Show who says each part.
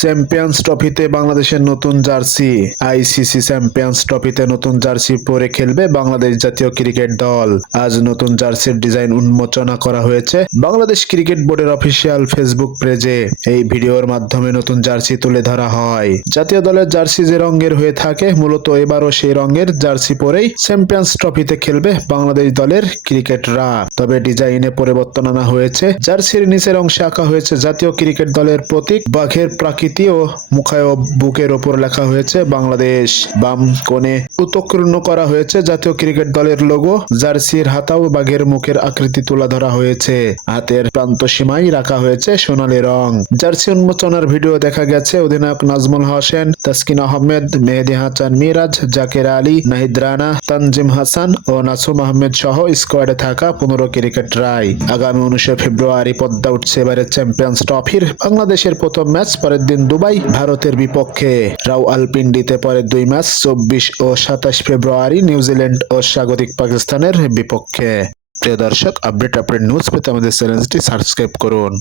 Speaker 1: Champions ট্রফিতে বাংলাদেশের নতুন জার্সি। আইসিসি চ্যাম্পিয়ন্স ট্রফিতে নতুন জার্সি পরে খেলবে বাংলাদেশ জাতীয় ক্রিকেট দল। আজ নতুন জার্সির ডিজাইন উন্মোচনা করা হয়েছে বাংলাদেশ ক্রিকেট বোর্ডের অফিসিয়াল ফেসবুক পেজে। এই ভিডিওর মাধ্যমে নতুন জার্সি তুলে ধরা হয়। জাতীয় দলের জার্সি যে রঙের হয়ে থাকে, মূলত এবারও সেই রঙের জার্সি পরেই চ্যাম্পিয়ন্স ট্রফিতে খেলবে বাংলাদেশ দলের ক্রিকেটরা। তবে ডিজাইনে পরিবর্তন আনা হয়েছে, জার্সির নিচের অংশে আঁকা হয়েছে জাতীয় ক্রিকেট দলের প্রতীক বাঘের প্রাকৃতি ও মুখায় বুকের ওপর লেখা হয়েছে, বাংলাদেশ বাম কোণে উৎকীর্ণ করা হয়েছে। জাতীয় ক্রিকেট দলের লোগো জার্সির হাতা ও বাঘের মুখের আকৃতি তুলে ধরা হয়েছে। হাতের প্রান্ত সীমায় রাখা হয়েছে সোনালী রং। জার্সি উন্মোচনের ভিডিও দেখা গেছে অধিনায়ক নাজমুল হোসেন, তাসকিন আহমেদ, মেহেদি হাসান মিরাজ, জাকের আলী, নাহিদ রানা, তানজিম হাসান ও নাসুম আহমেদ সহ স্কোয়াডে থাকা পনেরো ক্রিকেটাররাই আগামী উনিশে ফেব্রুয়ারি পদ্মা উঠছে এবারের চ্যাম্পিয়ন্স ট্রফির বাংলাদেশের প্রথম ম্যাচ, পরের দিন দুবাই, ভারতের বিপক্ষে। রাও আলপিন্ডিতে পরের দুই ম্যাচ, চব্বিশ ও সাতাশ ফেব্রুয়ারি নিউজিল্যান্ড ও স্বাগতিক পাকিস্তানের বিপক্ষে। প্রিয় দর্শক, আপডেট আপডেট নিউজ পেতে আমাদের চ্যানেলটি সাবস্ক্রাইব করুন।